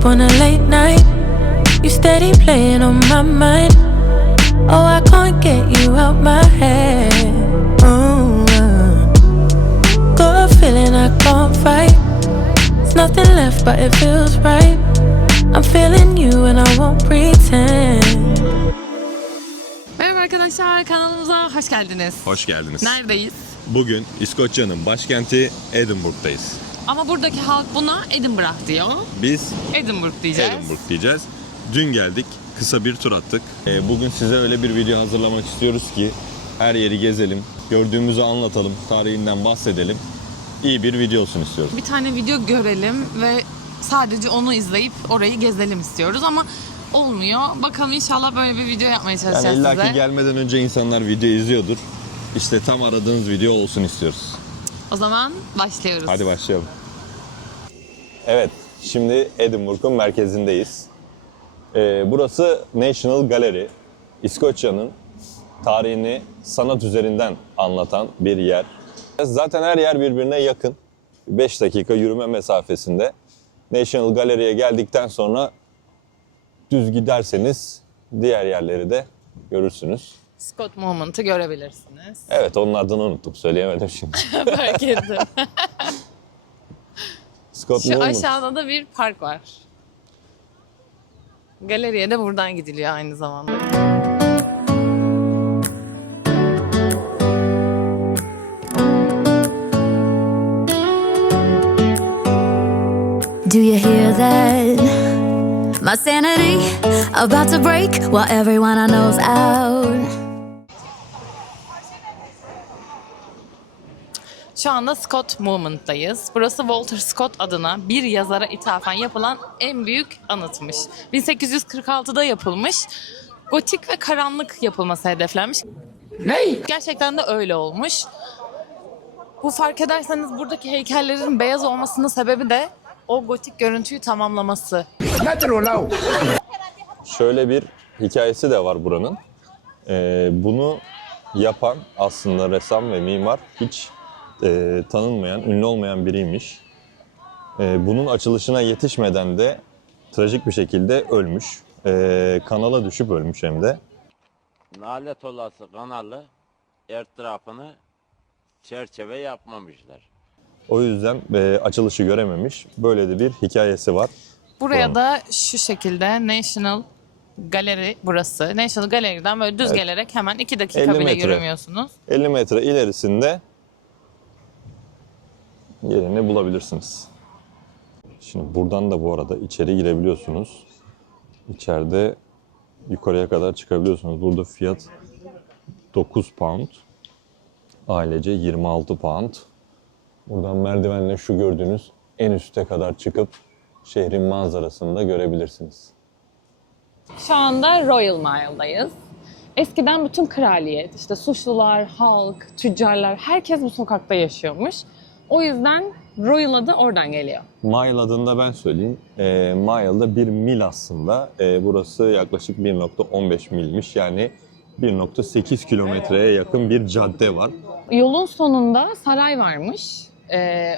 up on a late night. You steady playing on my mind. Oh, I can't get you out my head. Got a feeling I can't fight. There's nothing left but it feels right. I'm feeling you and I won't pretend. Merhaba arkadaşlar, kanalımıza hoş geldiniz. Hoş geldiniz. Neredeyiz? Bugün İskoçya'nın başkenti Edinburgh'dayız. Ama buradaki halk buna Edinburgh diyor. Biz Edinburgh diyeceğiz. Edinburgh diyeceğiz. Dün geldik, kısa bir tur attık. Bugün size öyle bir video hazırlamak istiyoruz ki her yeri gezelim, gördüğümüzü anlatalım, tarihinden bahsedelim. İyi bir video olsun istiyoruz. Bir tane video görelim ve sadece onu izleyip orayı gezelim istiyoruz ama olmuyor. Bakalım inşallah böyle bir video yapmaya çalışacağız Yani size. illaki gelmeden önce insanlar video izliyordur. İşte tam aradığınız video olsun istiyoruz. O zaman başlıyoruz. Hadi başlayalım. Evet, şimdi Edinburgh'un merkezindeyiz. Burası National Gallery. İskoçya'nın tarihini sanat üzerinden anlatan bir yer. Zaten her yer birbirine yakın. 5 dakika yürüme mesafesinde. National Gallery'ye geldikten sonra düz giderseniz diğer yerleri de görürsünüz. Scott Monument'ı görebilirsiniz. Evet, onun adını unuttum. Söyleyemedim şimdi. Fark ettim. Scott Şu Monument. aşağıda da bir park var. Galeriye de buradan gidiliyor aynı zamanda. Do you hear that? My sanity about to break while everyone I know's out. Şu anda Scott Monument'tayız. Burası Walter Scott adına bir yazara ithafen yapılan en büyük anıtmış. 1846'da yapılmış. Gotik ve karanlık yapılması hedeflenmiş. Ne? Gerçekten de öyle olmuş. Bu fark ederseniz buradaki heykellerin beyaz olmasının sebebi de o gotik görüntüyü tamamlaması. Şöyle bir hikayesi de var buranın. Bunu yapan aslında ressam ve mimar hiç tanınmayan, ünlü olmayan biriymiş. Bunun açılışına yetişmeden de trajik bir şekilde ölmüş. Kanala düşüp ölmüş hem de. Nalet olası kanalı etrafını çerçeve yapmamışlar. O yüzden açılışı görememiş. Böyle de bir hikayesi var. Buraya da şu şekilde National Gallery burası. National Gallery'den böyle düz gelerek hemen 2 dakika 50 bile metre. yürümüyorsunuz. 50 metre ilerisinde yerini bulabilirsiniz. Şimdi buradan da bu arada içeri girebiliyorsunuz. İçeride yukarıya kadar çıkabiliyorsunuz. Burada fiyat 9 pound. Ailece 26 pound. Buradan merdivenle şu gördüğünüz en üste kadar çıkıp şehrin manzarasını da görebilirsiniz. Şu anda Royal Mile'dayız. Eskiden bütün kraliyet, işte suçlular, halk, tüccarlar, herkes bu sokakta yaşıyormuş. O yüzden Royal adı oradan geliyor. Mile adını da ben söyleyeyim. Mile'da 1 mil aslında. Burası yaklaşık 1.15 milmiş. Yani 1.8 kilometreye yakın bir cadde var. Yolun sonunda saray varmış.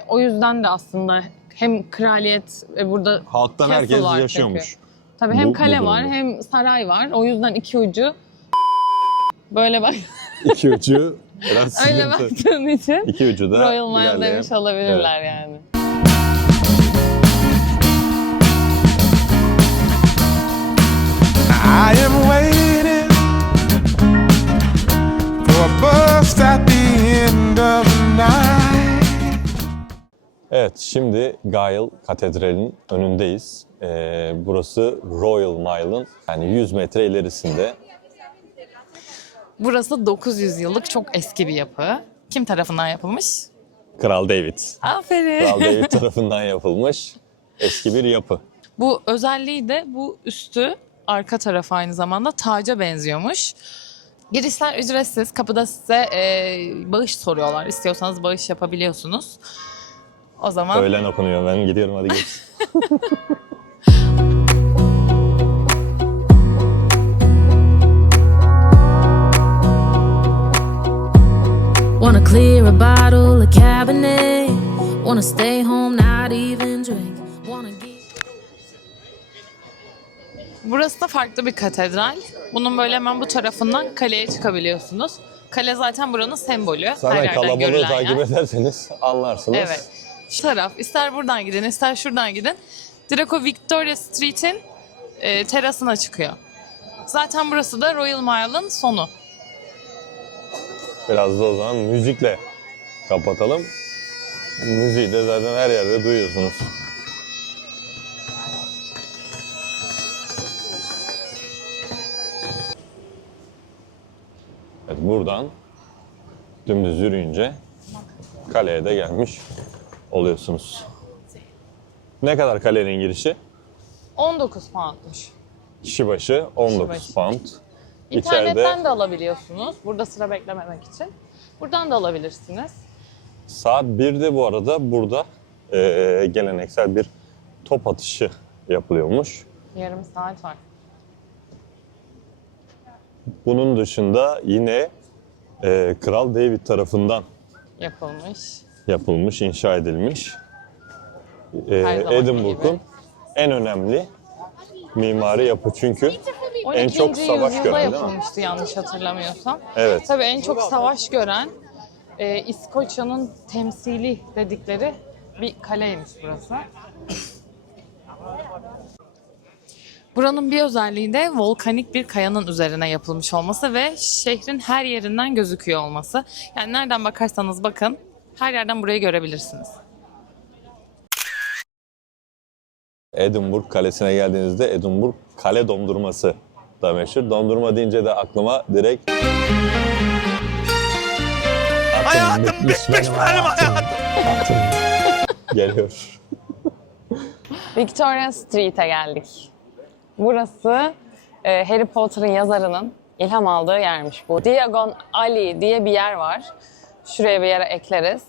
O yüzden de aslında hem kraliyet burada Halktan castle herkes var yaşıyormuş. çünkü. Tabii hem Bu kale durumda. var hem saray var. O yüzden iki ucu böyle bak. İki ucu biraz Öyle sıkıntı. baktığın için İki ucu da Royal Mile ilerleyen. demiş olabilirler yani. I am waiting for a bus at the end of the night. Evet, şimdi Gyle Katedrali'nin önündeyiz. Burası Royal Mile'ın yani 100 metre ilerisinde. Burası 900 yıllık çok eski bir yapı. Kim tarafından yapılmış? Kral David. Aferin. Kral David tarafından yapılmış eski bir yapı. Bu özelliği de bu üstü, arka tarafı aynı zamanda taca benziyormuş. Girişler ücretsiz. Kapıda size bağış soruyorlar. İstiyorsanız bağış yapabiliyorsunuz. O zaman... Öğlen okunuyor. Ben gidiyorum, hadi geç. Wanna clear a bottle of Cabernet. Wanna stay home, not even drink. Wanna get... Burası da farklı bir katedral. Bunun böyle hemen bu tarafından kaleye çıkabiliyorsunuz. Kale zaten buranın sembolü. Her Zaten yerden kalabalığı görülen takip yer. ederseniz anlarsınız. Evet. Şu taraf, ister buradan gidin, ister şuradan gidin. Direkt o Victoria Street'in terasına çıkıyor. Zaten burası da Royal Mile'ın sonu. Biraz da o zaman müzikle kapatalım. Müziği de zaten her yerde duyuyorsunuz. Evet, buradan dümdüz yürüyünce kaleye de gelmiş oluyorsunuz. Ne kadar kalenin girişi? 19 poundmuş. Kişi başı 19 başı. pound. İnternetten de alabiliyorsunuz. Burada sıra beklememek için. Buradan da alabilirsiniz. Saat 1'de bu arada burada geleneksel bir top atışı yapılıyormuş. Yarım saat var. Bunun dışında yine Kral David tarafından Yapılmış. yapılmış, inşa edilmiş. Her zamanki Edinburgh'un gibi. en önemli mimari yapı çünkü. 12. En çok savaş yüzyılda gören değil mi? yapılmıştı yanlış hatırlamıyorsam. Evet. Tabii en çok savaş gören İskoçya'nın temsili dedikleri bir kaleymiş burası. Buranın bir özelliği de volkanik bir kayanın üzerine yapılmış olması ve şehrin her yerinden gözüküyor olması. Yani nereden bakarsanız bakın her yerden burayı görebilirsiniz. Edinburgh Kalesi'ne geldiğinizde Edinburgh Kale dondurması da meşhur. Dondurma deyince de aklıma direkt Hayatım bitmiş benim hayatım. geliyor. Victoria Street'e geldik. Burası Harry Potter'ın yazarının ilham aldığı yermiş bu. Diagon Alley diye bir yer var. Şuraya bir yere ekleriz.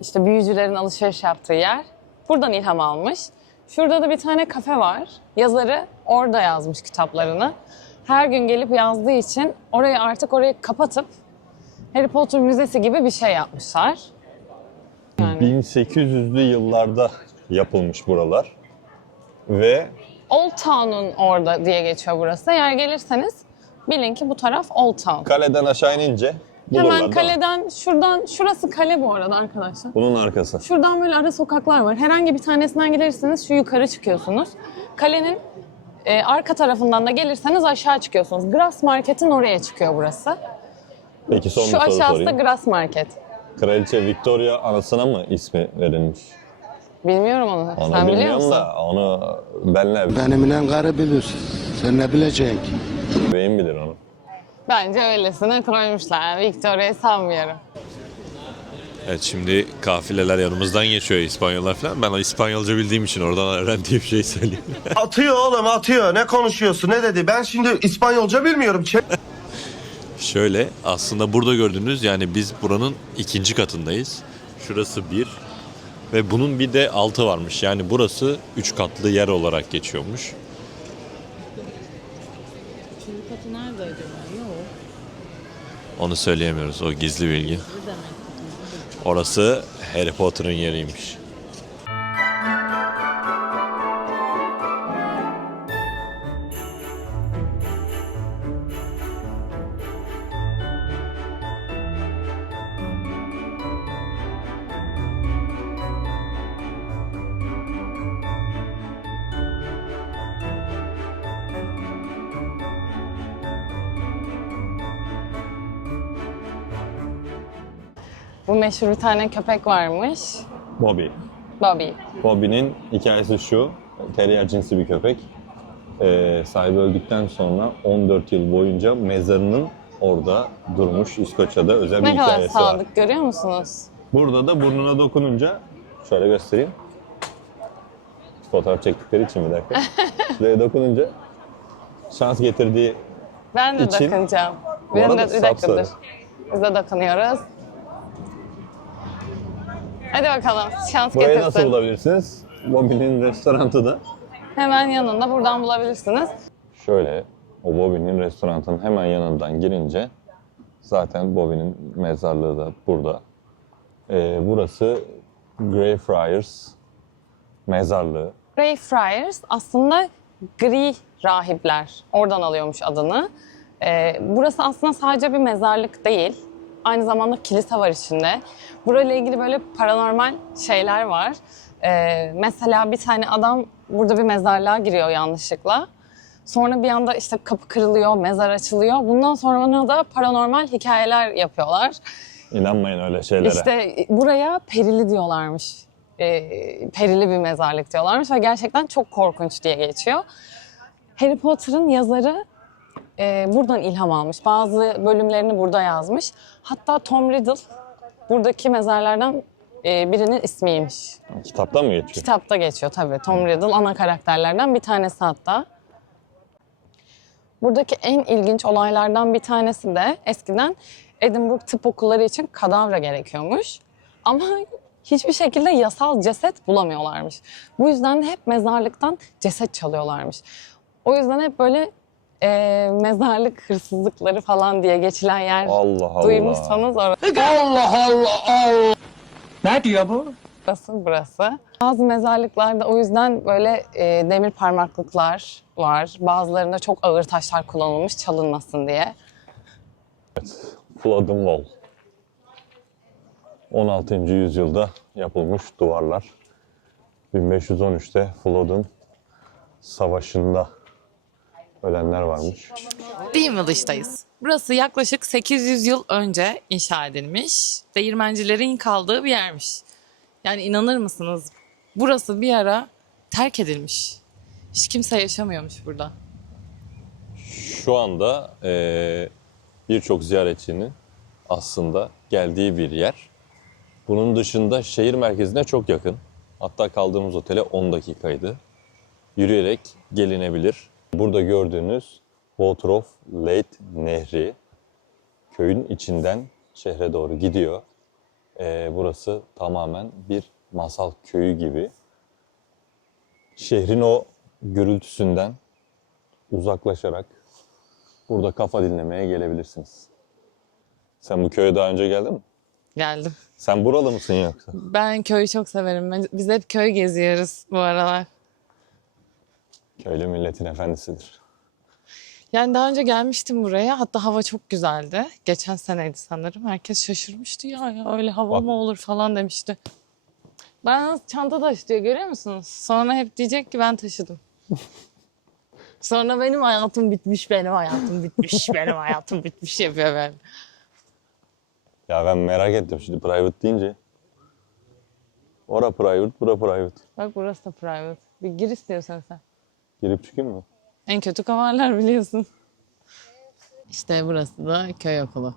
İşte büyücülerin alışveriş yaptığı yer. Buradan ilham almış. Şurada da bir tane kafe var. Yazarı orada yazmış kitaplarını. Her gün gelip yazdığı için orayı kapatıp Harry Potter müzesi gibi bir şey yapmışlar. 1800'lü yıllarda yapılmış buralar ve Old Town'un orada diye geçiyor burası. Eğer gelirseniz bilin ki bu taraf Old Town. kaleden aşağı inince bulurlar Hemen değil mi? kaleden şurası kale bu arada arkadaşlar. Bunun arkası. Şuradan böyle ara sokaklar var. Herhangi bir tanesinden gelirseniz şu yukarı çıkıyorsunuz. Kalenin arka tarafından da gelirseniz aşağı çıkıyorsunuz. Grass Market'in oraya çıkıyor burası. Peki son bir Şu soru aşağısı da sorayım. Grass Market. Kraliçe Victoria anasına mı ismi verilmiş? Bilmiyorum onu. Onu Sen biliyor bilmiyorum musun? da onu benle Benimle karı biliyorsun. Sen ne bileceksin ki? beyim bilir onu. Bence öylesine koymuşlar. Victoria'yı sanmıyorum. Evet, şimdi kafileler yanımızdan geçiyor, İspanyollar falan. Ben o İspanyolca bildiğim için oradan öğrendiğim şeyi söyleyeyim. Atıyor oğlum atıyor. Ne konuşuyorsun ne dedi? Ben şimdi İspanyolca bilmiyorum. Şöyle, aslında burada gördüğünüz, yani biz buranın 2. katındayız. Şurası 1 ve bunun bir de altı varmış. Yani burası 3 katlı yer olarak geçiyormuş. Katı nerede acaba? Yok. Onu söyleyemiyoruz, o gizli bilgi. Orası Harry Potter'ın yeriymiş. Bu meşhur bir tane köpek varmış. Bobby. Bobby. Bobby'nin hikayesi şu. Terrier cinsi bir köpek. Sahibi öldükten sonra 14 yıl boyunca mezarının orada durmuş. İskoçya'da özel bir Ne kadar hikayesi var. sadık görüyor musunuz? Burada da burnuna dokununca şöyle göstereyim. Fotoğraf çektikleri için bir dakika. Şuraya dokununca şans getirdiği Ben de İçin- dokunacağım. Bu arada Bir dakika sapsarı. dur. Biz de dokunuyoruz. Hadi bakalım şans burayı getirsin. nasıl bulabilirsiniz? Bobby'nin restoranı da Hemen yanında buradan bulabilirsiniz. şöyle. O Bobby'nin restoranının hemen yanından girince zaten Bobby'nin mezarlığı da burada. Burası Greyfriars mezarlığı. Greyfriars aslında Gri rahipler. Oradan alıyormuş adını. Burası aslında sadece bir mezarlık değil. Aynı zamanda kilise var içinde. Burayla ilgili böyle paranormal şeyler var. Mesela bir tane adam burada bir mezarlığa giriyor yanlışlıkla. Sonra bir anda işte kapı kırılıyor, mezar açılıyor. Bundan sonra da paranormal hikayeler yapıyorlar. İnanmayın öyle şeylere. İşte buraya perili diyorlarmış. Perili bir mezarlık diyorlarmış ve gerçekten çok korkunç diye geçiyor. Harry Potter'ın yazarı buradan ilham almış. Bazı bölümlerini burada yazmış. Hatta Tom Riddle buradaki mezarlardan birinin ismiymiş. Kitaptan mı geçiyor? Kitapta geçiyor tabii. Tom Riddle ana karakterlerden bir tanesi hatta. Buradaki en ilginç olaylardan bir tanesi de eskiden Edinburgh tıp okulları için kadavra gerekiyormuş. Ama hiçbir şekilde yasal ceset bulamıyorlarmış. Bu yüzden de hep mezarlıktan ceset çalıyorlarmış. O yüzden hep böyle mezarlık hırsızlıkları falan diye geçilen yer Allah Allah. duymuşsanız orası. Ne diyor bu? Burası. Bazı mezarlıklarda o yüzden böyle demir parmaklıklar var. Bazılarında çok ağır taşlar kullanılmış çalınmasın diye. Flodden Wall. 16. yüzyılda yapılmış duvarlar. 1513'te Flodden Savaşı'nda ölenler varmış. Demelish'tayız. Burası yaklaşık 800 yıl önce inşa edilmiş, değirmencilerin kaldığı bir yermiş. Yani inanır mısınız? Burası bir ara terk edilmiş. Hiç kimse yaşamıyormuş burada. Şu anda birçok ziyaretçinin aslında geldiği bir yer. Bunun dışında şehir merkezine çok yakın. Hatta kaldığımız otele 10 dakikaydı. Yürüyerek gelinebilir. Burada gördüğünüz Water of Leith Nehri köyün içinden şehre doğru gidiyor. Burası tamamen bir masal köyü gibi. Şehrin o gürültüsünden uzaklaşarak burada kafa dinlemeye gelebilirsiniz. Sen bu köye daha önce geldin mi? Geldim. Sen buralı mısın yoksa? Ben köyü çok severim. Biz hep köy geziyoruz bu aralar. Köylü milletin efendisidir. Yani daha önce gelmiştim buraya. Hatta hava çok güzeldi. Geçen seneydi sanırım. Herkes şaşırmıştı ya öyle hava Bak. mı olur falan demişti. Ben nasıl çanta taşıyor görüyor musunuz? Sonra hep diyecek ki ben taşıdım. Sonra benim hayatım bitmiş, benim hayatım bitmiş, benim hayatım bitmiş yapıyor ben. Ya ben merak ettim şimdi private deyince. Ora private, bura private. Bak burası da private. Bir gir istiyorsan sen. Girip çıkayım mı? En kötü kavarlar biliyorsun. İşte burası da köy okulu.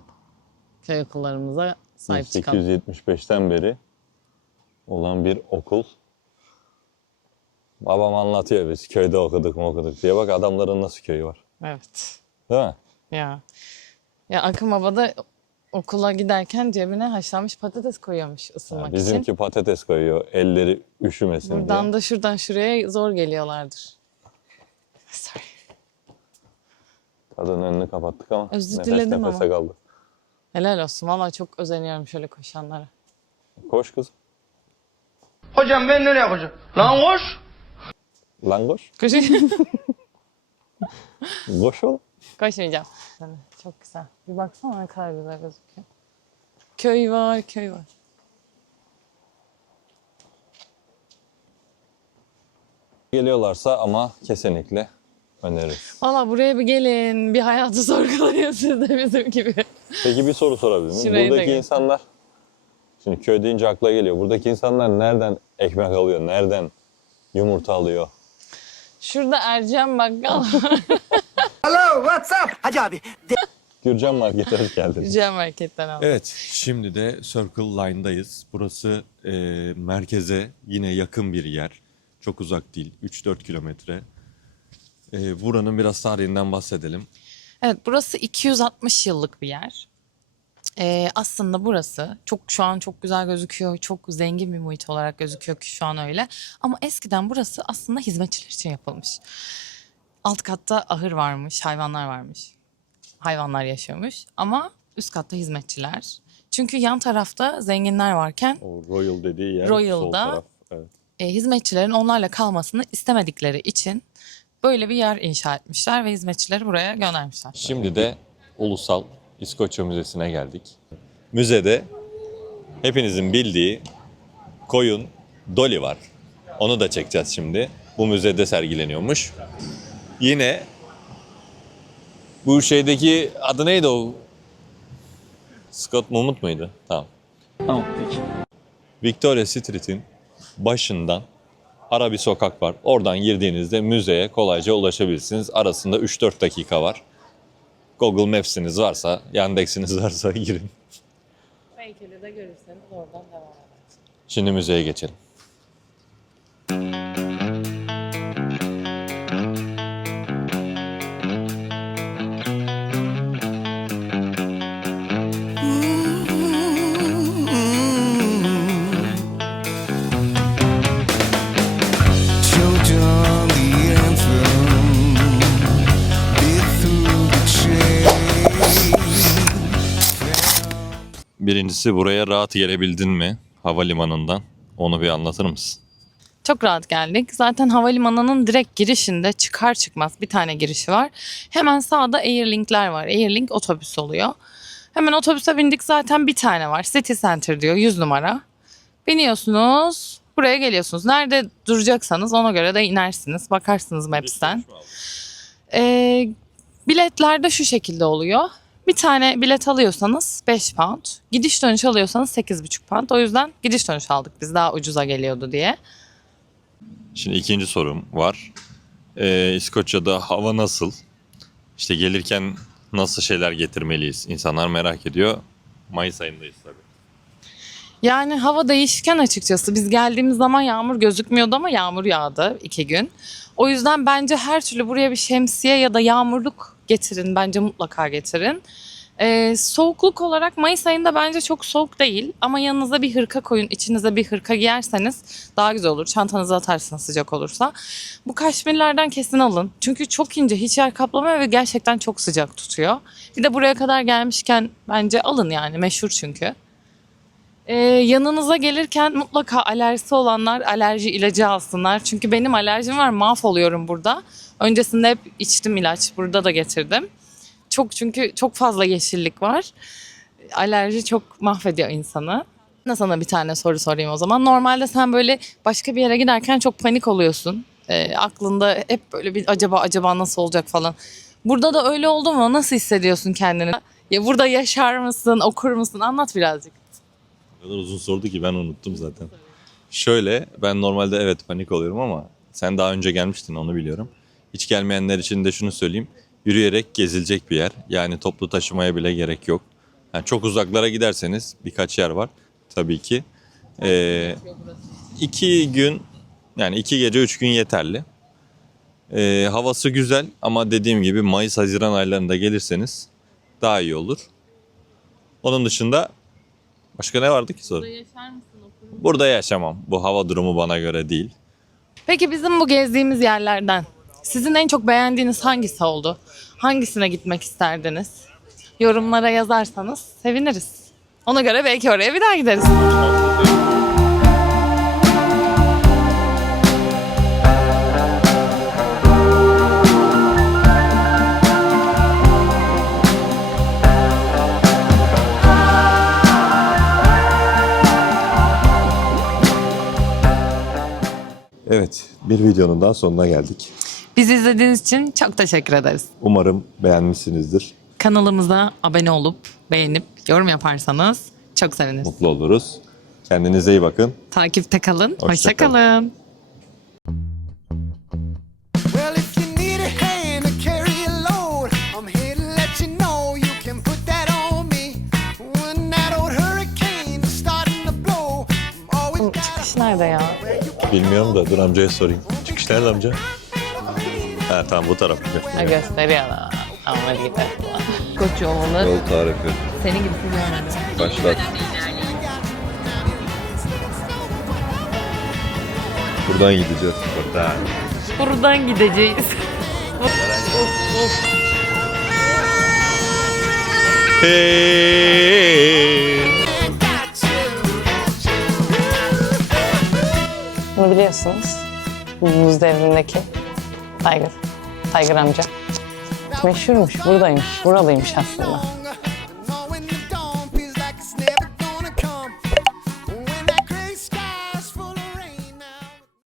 Köy okullarımıza sahip çıkalım. 1875'ten beri olan bir okul. Babam anlatıyor biz köyde okuduk diye. Bak adamların nasıl köyü var. Evet. Değil mi? Ya. Ya Akın Baba da okula giderken cebine haşlanmış patates koyuyormuş ısınmak için. Bizimki patates koyuyor. Elleri üşümesin Buradan diye. da şuradan şuraya zor geliyorlardır. Sorry. Kadının önünü kapattık ama Özür nefes diledim nefese ama. kaldı. Helal olsun. Vallahi çok özeniyorum şöyle koşanlara. Koş kız. Hocam ben nereye koşacağım? Lan koş. Lan koş. Koşacağım. Koş oğlum. Koşmayacağım. Yani çok güzel. Bir baksana ne kadar güzel gözüküyor. Köy var, köy var. Geliyorlarsa ama kesinlikle öneririz. Valla buraya bir gelin. Bir hayatı sorgulayın siz de bizim gibi. Peki bir soru sorabilir miyim? Şurayı da Buradaki gel. insanlar, şimdi köy deyince akla geliyor. Buradaki insanlar nereden ekmek alıyor, nereden yumurta alıyor? Şurada Ercan Bakkal. Hello, what's up? Hacı abi. Gürcan Market'e hoş geldiniz. Rica marketten aldım. Evet, şimdi de Circle Line'dayız. Burası merkeze yine yakın bir yer. Çok uzak değil, 3-4 kilometre. Buranın biraz tarihinden bahsedelim. Evet, burası 260 yıllık bir yer. Aslında burası şu an çok güzel gözüküyor. Çok zengin bir muhit olarak gözüküyor ki şu an öyle. Ama eskiden burası aslında hizmetçiler için yapılmış. Alt katta ahır varmış, hayvanlar varmış. Hayvanlar yaşıyormuş ama üst katta hizmetçiler. Çünkü yan tarafta zenginler varken O Royal dediği yer Royal'da sol taraf. Evet. hizmetçilerin onlarla kalmasını istemedikleri için böyle bir yer inşa etmişler ve hizmetçileri buraya göndermişler. Şimdi de Ulusal İskoçya Müzesi'ne geldik. Müzede hepinizin bildiği koyun Dolly var. Onu da çekeceğiz şimdi. Bu müzede sergileniyormuş. Yine bu şeydeki adı neydi o? Scott Mumut muydu? Tamam. Tamam peki. Victoria Street'in başından ara bir sokak var. Oradan girdiğinizde müzeye kolayca ulaşabilirsiniz. Arasında 3-4 dakika var. Google Maps'iniz varsa, Yandex'iniz varsa girin. Heykeli de görürseniz oradan devam edin. Şimdi müzeye geçelim. Children, the anthem, beat through the chains. Birincisi, buraya rahat gelebildin mi havalimanından? Onu bir anlatır mısın? Çok rahat geldik. Zaten havalimanının direkt girişinde çıkar çıkmaz bir tane girişi var. Hemen sağda Airlink'ler var. Airlink otobüs oluyor. Hemen otobüse bindik, zaten bir tane var. City Center diyor, 100 numara. Biniyorsunuz, buraya geliyorsunuz. Nerede duracaksanız ona göre de inersiniz. Bakarsınız Maps'ten. Biletler de şu şekilde oluyor. Bir tane bilet alıyorsanız 5 pound. Gidiş dönüş alıyorsanız 8,5 pound. O yüzden gidiş dönüş aldık biz, daha ucuza geliyordu diye. Şimdi ikinci sorum var. İskoçya'da hava nasıl? İşte gelirken nasıl şeyler getirmeliyiz? İnsanlar merak ediyor. Mayıs ayındayız tabii. Yani hava değişken açıkçası. Biz geldiğimiz zaman yağmur gözükmüyordu ama yağmur yağdı 2 gün. O yüzden bence her türlü buraya bir şemsiye ya da yağmurluk getirin. Bence mutlaka getirin. Soğukluk olarak Mayıs ayında bence çok soğuk değil. Ama yanınıza bir hırka koyun. İçinize bir hırka giyerseniz daha güzel olur. Çantanıza atarsınız sıcak olursa. Bu kaşmirlerden kesin alın. Çünkü çok ince, hiç yer kaplamıyor ve gerçekten çok sıcak tutuyor. Bir de buraya kadar gelmişken bence alın, yani meşhur çünkü. Yanınıza gelirken mutlaka alerjisi olanlar alerji ilacı alsınlar. Çünkü benim alerjim var, mahvoluyorum burada. Öncesinde hep içtim ilaç, burada da getirdim. Çünkü çok fazla yeşillik var. Alerji çok mahvediyor insanı. Sana bir tane soru sorayım o zaman. Normalde sen böyle başka bir yere giderken çok panik oluyorsun. Aklında hep böyle bir acaba nasıl olacak falan. Burada da öyle oldu mu? Nasıl hissediyorsun kendini? Ya burada yaşar mısın, okur musun? Anlat birazcık. O kadar uzun sordu ki ben unuttum zaten. Şöyle, ben normalde evet panik oluyorum ama sen daha önce gelmiştin, onu biliyorum. Hiç gelmeyenler için de şunu söyleyeyim. Yürüyerek gezilecek bir yer. Yani toplu taşımaya bile gerek yok. Yani çok uzaklara giderseniz birkaç yer var tabii ki. 2 gün, yani 2 gece 3 gün yeterli. Havası güzel ama dediğim gibi Mayıs-Haziran aylarında gelirseniz daha iyi olur. Onun dışında başka ne vardı ki soru? Burada yaşar mısın, okur musun? Burada yaşamam. Bu hava durumu bana göre değil. Peki bizim bu gezdiğimiz yerlerden sizin en çok beğendiğiniz hangisi oldu? Hangisine gitmek isterdiniz? Yorumlara yazarsanız seviniriz. Ona göre belki oraya bir daha gideriz. Evet, bir videonun daha sonuna geldik. Bizi izlediğiniz için çok teşekkür ederiz. Umarım beğenmişsinizdir. Kanalımıza abone olup beğenip yorum yaparsanız çok seviniriz. Mutlu oluruz. Kendinize iyi bakın. Takipte kalın. Hoşça Hoşça kalın. kalın. Well, if you need a hand to carry a load, I'm here to let you know you can put that on me. When that old hurricane is starting to blow, I'm always got Çıkış nerede ya? Bilmiyorum da dur amcaya sorayım. Çıkış nerede amca? Ha tamam, bu taraf. Ha, gösteriyorlar. Ama hadi gidelim. Koç yolunu Yol tarifi. senin gibisi görmedim. Başlat. Buradan gideceğiz. Buradan. Buradan gideceğiz. Hey. Bunu biliyorsunuz. Bu buz devrindeki Tiger. Tiger amca. Meşhurmuş, buradaymış, buralıymış aslında.